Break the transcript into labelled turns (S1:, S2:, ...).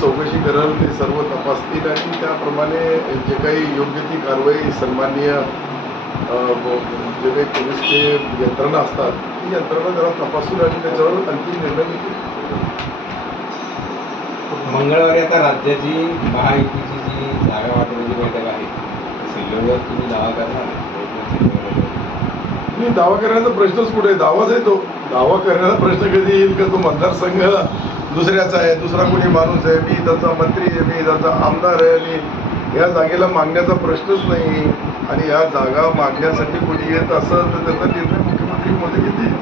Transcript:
S1: चौकशी करल ते सर्व तपासतील आणि त्याप्रमाणे जे काही योग्य ती कारवाई सन्माननीय जे काही पोलीसचे यंत्रणा असतात ती यंत्रणा जरा तपासून आणि त्याच्यावर अंतिम निर्णय घेतील.
S2: मंगळवारी आता राज्याची महायुतीची जी जागा वाटण्याची बैठक आहे सिल्लोडवर तुम्ही दावा करणार
S1: नाही दावा करण्याचा प्रश्नच कुठे? दावाच आहे तो. दावा करण्याचा प्रश्न कधी येईल का? तो मतदारसंघ दुसऱ्याचा आहे दुसरा कोणी माणूस आहे? मी त्याचा मंत्री आहे मी त्याचा आमदार आहे आणि या जागेला मागण्याचा प्रश्नच नाही. आणि या जागा मागण्यासाठी कोणी येत असं तर त्याचा निर्णय मुख्यमंत्री मोदी घेतील?